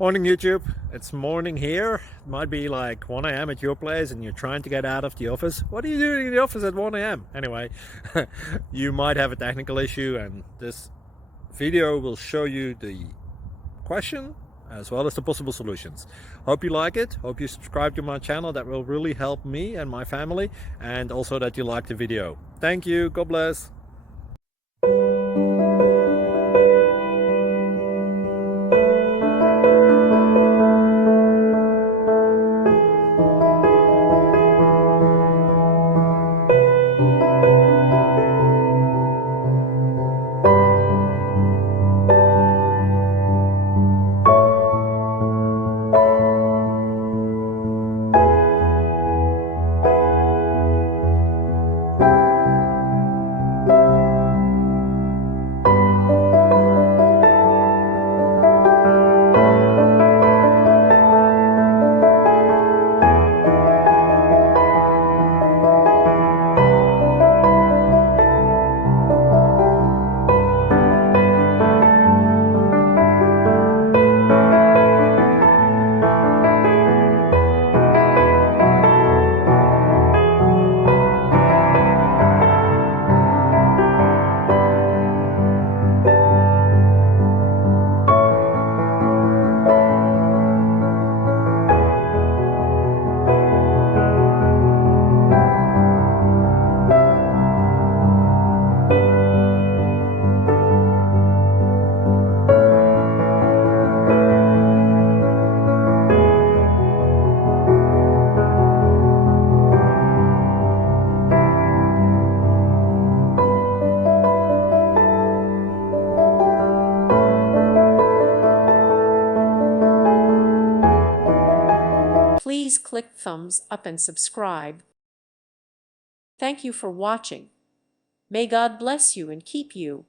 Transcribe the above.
Morning YouTube, it's morning here. It might be like 1 a.m. at your place and you're trying to get out of the office. What are you doing in the office at 1 a.m.? Anyway, you might have a technical issue and this video will show you the question as well as the possible solutions. Hope you like it, hope you subscribe to my channel. That will really help me and my family, and also that you like the video. Thank you, God bless. Please click thumbs up and subscribe. Thank you for watching. May God bless you and keep you.